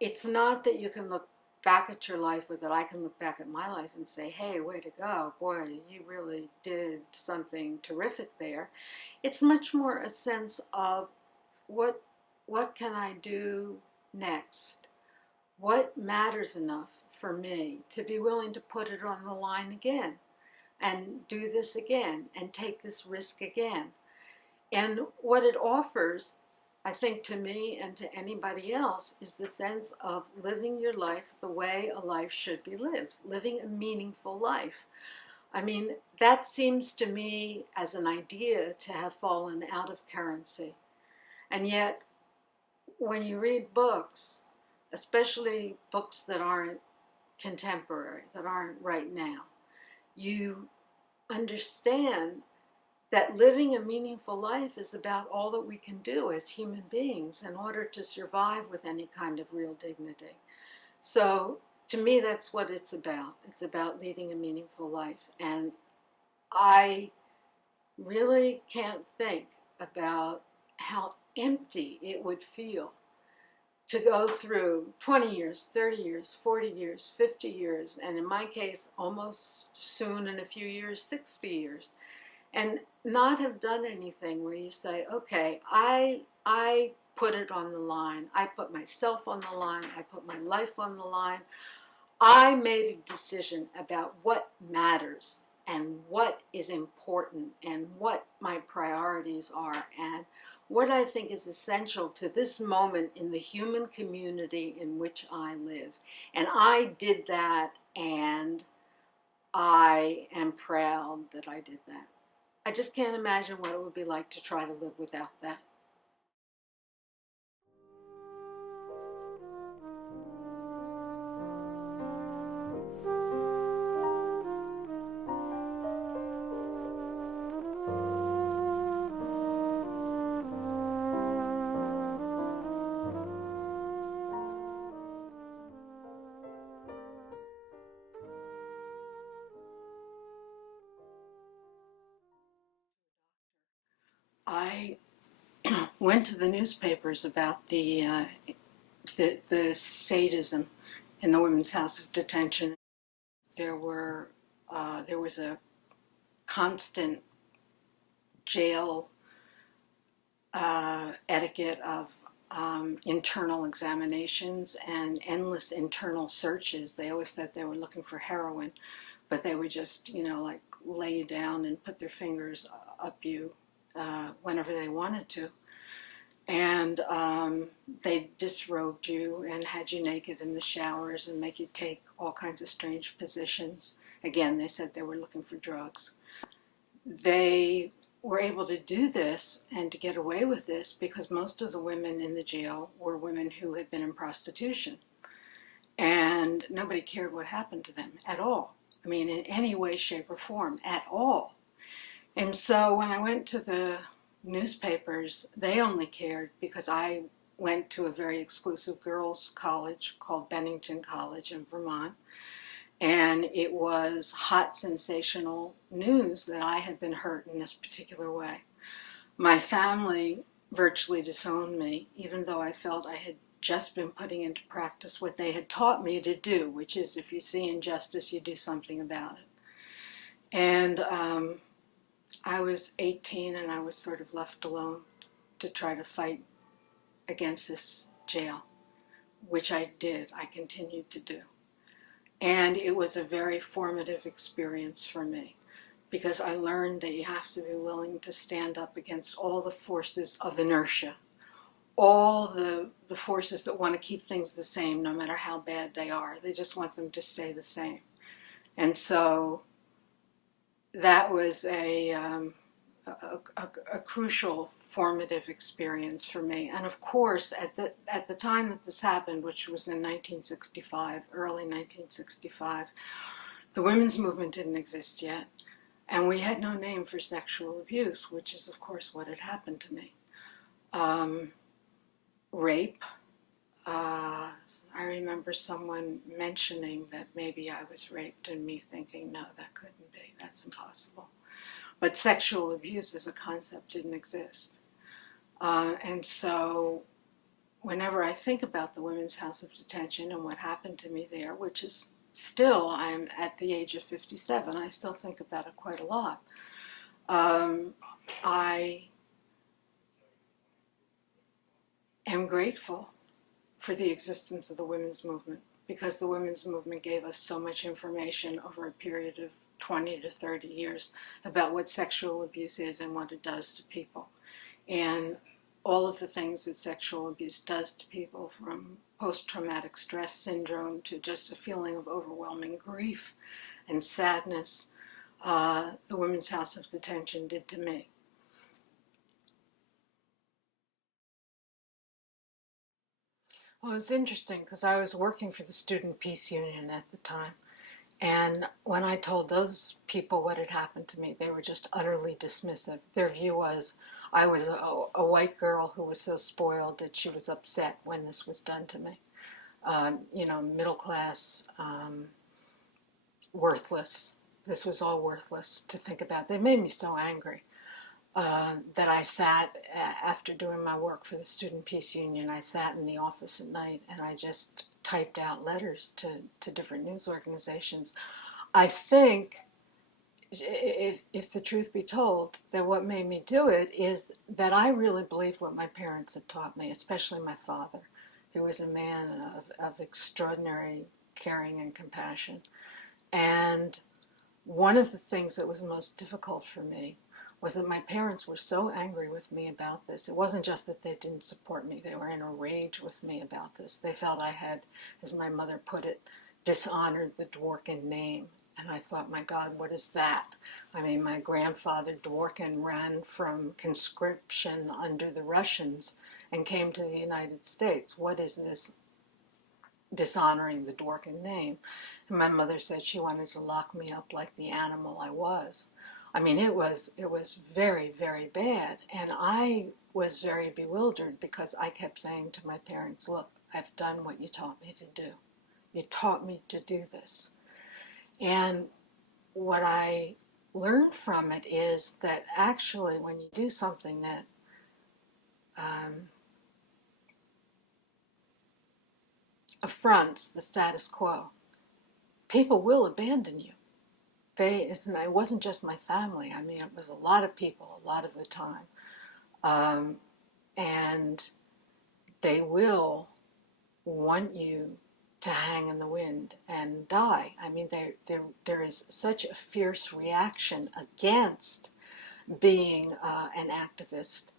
it's not that you can look back at your life, or that I can look back at my life and say, hey, way to go, boy, you really did something terrific there. It's much more a sense of what can I do next? What matters enough for me to be willing to put it on the line again and do this again and take this risk again? And what it offers, I think, to me and to anybody else, is the sense of living your life the way a life should be lived, living a meaningful life. I mean, that seems to me as an idea to have fallen out of currency. And yet, when you read books, especially books that aren't contemporary, that aren't right now, you understand that living a meaningful life is about all that we can do as human beings in order to survive with any kind of real dignity. So to me, that's what it's about. It's about leading a meaningful life. And I really can't think about how empty it would feel to go through 20 years, 30 years, 40 years, 50 years, and in my case, almost soon in a few years, 60 years, and not have done anything where you say, okay, I put it on the line. I put myself on the line. I put my life on the line. I made a decision about what matters and what is important and what my priorities are and what I think is essential to this moment in the human community in which I live. And I did that, and I am proud that I did that. I just can't imagine what it would be like to try to live without that. I went to the newspapers about the sadism in the Women's House of Detention. There was a constant jail etiquette of internal examinations and endless internal searches. They always said they were looking for heroin, but they would just, like lay you down and put their fingers up you whenever they wanted to. And they disrobed you and had you naked in the showers and make you take all kinds of strange positions. Again, they said they were looking for drugs. They were able to do this and to get away with this because most of the women in the jail were women who had been in prostitution. And nobody cared what happened to them at all. I mean, in any way, shape, or form, at all. And so when I went to the newspapers, they only cared because I went to a very exclusive girls' college called Bennington College in Vermont. And it was hot, sensational news that I had been hurt in this particular way. My family virtually disowned me, even though I felt I had just been putting into practice what they had taught me to do, which is if you see injustice, you do something about it. And I was 18 and I was sort of left alone to try to fight against this jail, which I did. I continued to do. And it was a very formative experience for me because I learned that you have to be willing to stand up against all the forces of inertia, all the forces that want to keep things the same no matter how bad they are. They just want them to stay the same. And so that was a crucial formative experience for me. And of course, at the time that this happened, which was in 1965, early 1965, the women's movement didn't exist yet. And we had no name for sexual abuse, which is, of course, what had happened to me. Rape. I remember someone mentioning that maybe I was raped and me thinking, no, that couldn't be. That's impossible. But sexual abuse as a concept didn't exist. And so whenever I think about the Women's House of Detention and what happened to me there, which is still, I'm at the age of 57, I still think about it quite a lot. I am grateful for the existence of the women's movement, because the women's movement gave us so much information over a period of 20 to 30 years about what sexual abuse is and what it does to people. And all of the things that sexual abuse does to people, from post-traumatic stress syndrome to just a feeling of overwhelming grief and sadness, the Women's House of Detention did to me. Well, it was interesting because I was working for the Student Peace Union at the time. And when I told those people what had happened to me, they were just utterly dismissive. Their view was I was a white girl who was so spoiled that she was upset when this was done to me. Middle class, worthless. This was all worthless to think about. They made me so angry that I sat, after doing my work for the Student Peace Union, I sat in the office at night and I just typed out letters to different news organizations. I think, if the truth be told, that what made me do it is that I really believed what my parents had taught me, especially my father, who was a man of extraordinary caring and compassion. And one of the things that was most difficult for me was that my parents were so angry with me about this. It wasn't just that they didn't support me, they were in a rage with me about this. They felt I had, as my mother put it, dishonored the Dworkin name. And I thought, my God, what is that? I mean, my grandfather Dworkin ran from conscription under the Russians and came to the United States. What is this dishonoring the Dworkin name? And my mother said she wanted to lock me up like the animal I was. I mean, it was very, very bad. And I was very bewildered because I kept saying to my parents, look, I've done what you taught me to do. You taught me to do this. And what I learned from it is that actually when you do something that affronts the status quo, people will abandon you. It wasn't just my family. I mean, it was a lot of people, a lot of the time. And they will want you to hang in the wind and die. I mean, there is such a fierce reaction against being an activist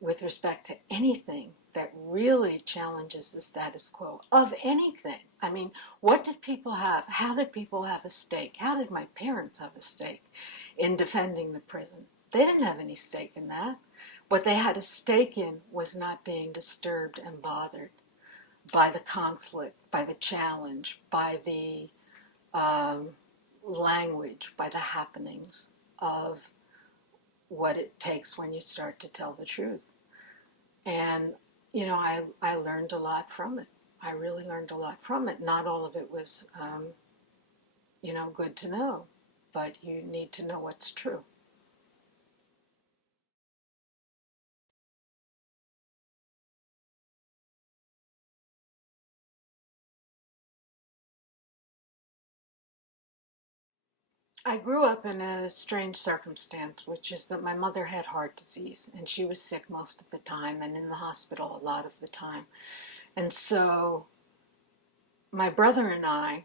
with respect to anything that really challenges the status quo of anything. I mean, what did people have? How did people have a stake? How did my parents have a stake in defending the prison? They didn't have any stake in that. What they had a stake in was not being disturbed and bothered by the conflict, by the challenge, by the language, by the happenings of what it takes when you start to tell the truth. And, I learned a lot from it. I really learned a lot from it. Not all of it was, good to know, but you need to know what's true. I grew up in a strange circumstance, which is that my mother had heart disease, and she was sick most of the time and in the hospital a lot of the time. And so my brother and I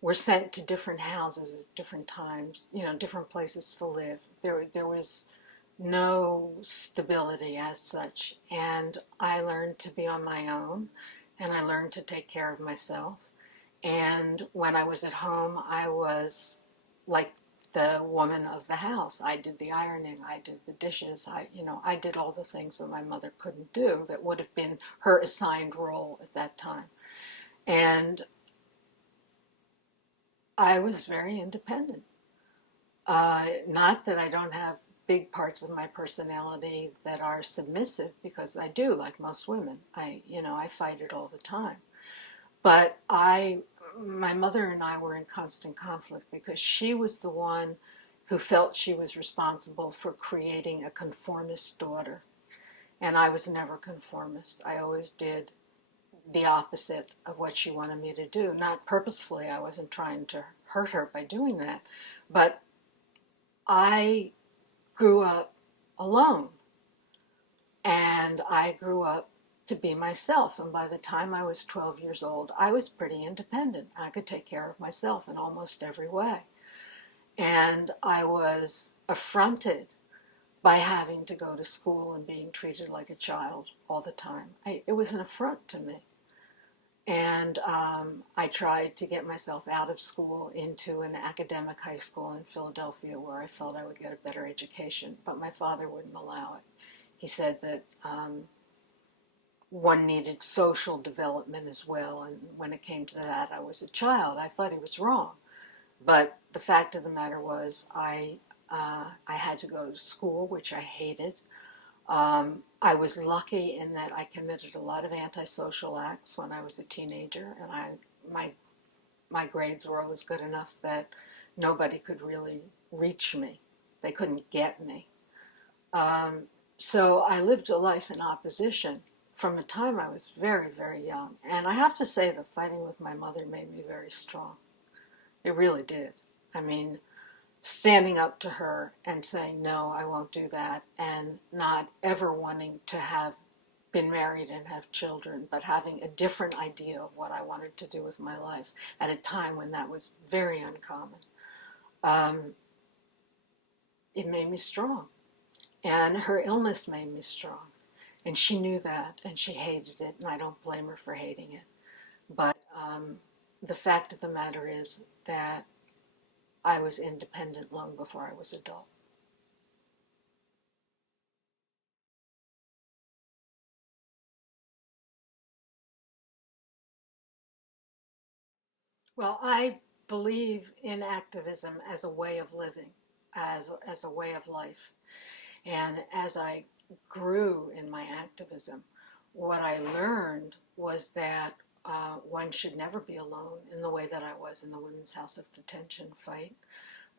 were sent to different houses at different times, different places to live. There was no stability as such, and I learned to be on my own, and I learned to take care of myself. And when I was at home, I was like the woman of the house. I did the ironing, I did the dishes, I did all the things that my mother couldn't do that would have been her assigned role at that time. And I was very independent. Not that I don't have big parts of my personality that are submissive, because I do, like most women. I fight it all the time. But my mother and I were in constant conflict because she was the one who felt she was responsible for creating a conformist daughter. And I was never conformist. I always did the opposite of what she wanted me to do. Not purposefully, I wasn't trying to hurt her by doing that. But I grew up alone. And I grew up to be myself. And by the time I was 12 years old, I was pretty independent. I could take care of myself in almost every way. And I was affronted by having to go to school and being treated like a child all the time. It was an affront to me. And I tried to get myself out of school into an academic high school in Philadelphia where I felt I would get a better education, but my father wouldn't allow it. He said that one needed social development as well, and when it came to that, I was a child. I thought he was wrong. But the fact of the matter was, I had to go to school, which I hated. I was lucky in that I committed a lot of antisocial acts when I was a teenager, and my grades were always good enough that nobody could really reach me. They couldn't get me. So I lived a life in opposition from the time I was very, very young. And I have to say that fighting with my mother made me very strong. It really did. I mean, standing up to her and saying, no, I won't do that, and not ever wanting to have been married and have children, but having a different idea of what I wanted to do with my life at a time when that was very uncommon. It made me strong. And her illness made me strong. And she knew that, and she hated it, and I don't blame her for hating it. But the fact of the matter is that I was independent long before I was adult. Well, I believe in activism as a way of living, as a way of life. And as I grew in my activism, what I learned was that one should never be alone in the way that I was in the Women's House of Detention fight,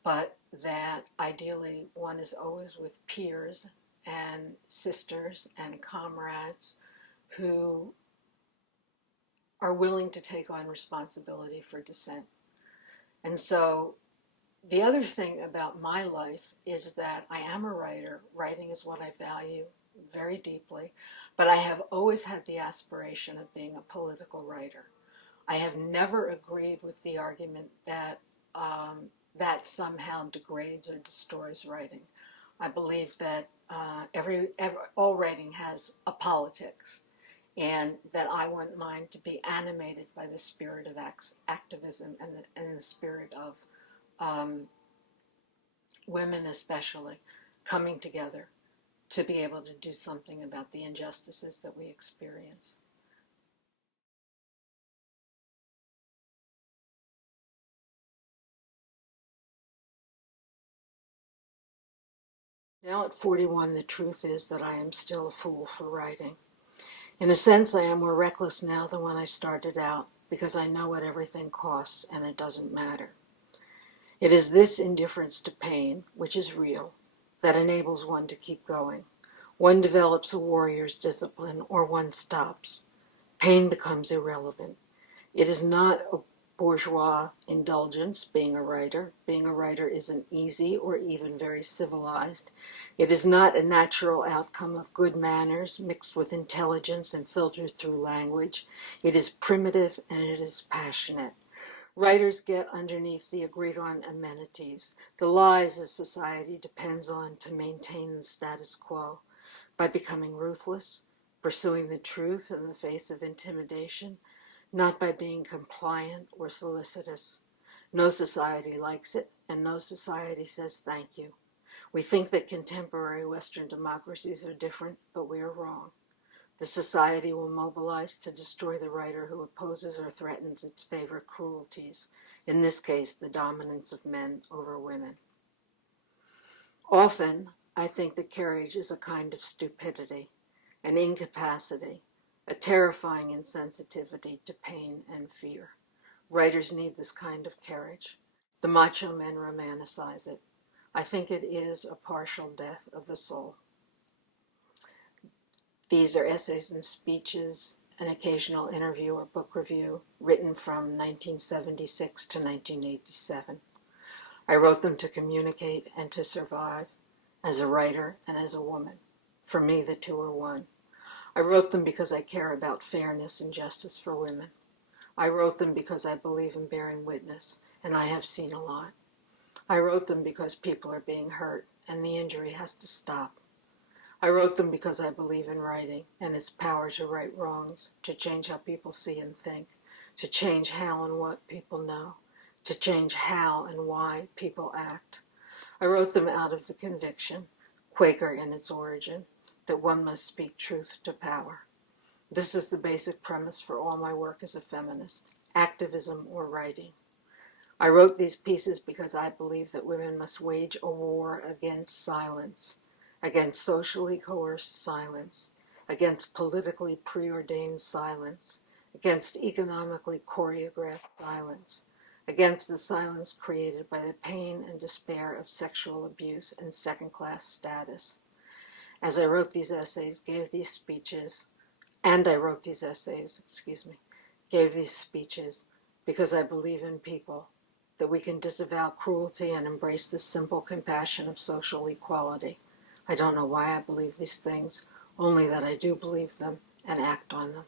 but that ideally one is always with peers and sisters and comrades who are willing to take on responsibility for dissent. And so the other thing about my life is that I am a writer. Writing is what I value very deeply, but I have always had the aspiration of being a political writer. I have never agreed with the argument that that somehow degrades or destroys writing. I believe that all writing has a politics, and that I want mine to be animated by the spirit of activism and the spirit of women especially coming together to be able to do something about the injustices that we experience. Now at 41, the truth is that I am still a fool for writing. In a sense, I am more reckless now than when I started out because I know what everything costs and it doesn't matter. It is this indifference to pain, which is real, that enables one to keep going. One develops a warrior's discipline or one stops. Pain becomes irrelevant. It is not a bourgeois indulgence, being a writer. Being a writer isn't easy or even very civilized. It is not a natural outcome of good manners mixed with intelligence and filtered through language. It is primitive and it is passionate. Writers get underneath the agreed-on amenities, the lies a society depends on to maintain the status quo, by becoming ruthless, pursuing the truth in the face of intimidation, not by being compliant or solicitous. No society likes it, and no society says thank you. We think that contemporary Western democracies are different, but we are wrong. The society will mobilize to destroy the writer who opposes or threatens its favorite cruelties, in this case, the dominance of men over women. Often, I think that courage is a kind of stupidity, an incapacity, a terrifying insensitivity to pain and fear. Writers need this kind of courage. The macho men romanticize it. I think it is a partial death of the soul. These are essays and speeches, an occasional interview or book review, written from 1976 to 1987. I wrote them to communicate and to survive, as a writer and as a woman. For me, the two are one. I wrote them because I care about fairness and justice for women. I wrote them because I believe in bearing witness, and I have seen a lot. I wrote them because people are being hurt, and the injury has to stop. I wrote them because I believe in writing and its power to right wrongs, to change how people see and think, to change how and what people know, to change how and why people act. I wrote them out of the conviction, Quaker in its origin, that one must speak truth to power. This is the basic premise for all my work as a feminist, activism or writing. I wrote these pieces because I believe that women must wage a war against silence, against socially coerced silence, against politically preordained silence, against economically choreographed silence, against the silence created by the pain and despair of sexual abuse and second-class status. As I wrote these essays, gave these speeches because I believe in people, that we can disavow cruelty and embrace the simple compassion of social equality. I don't know why I believe these things, only that I do believe them and act on them.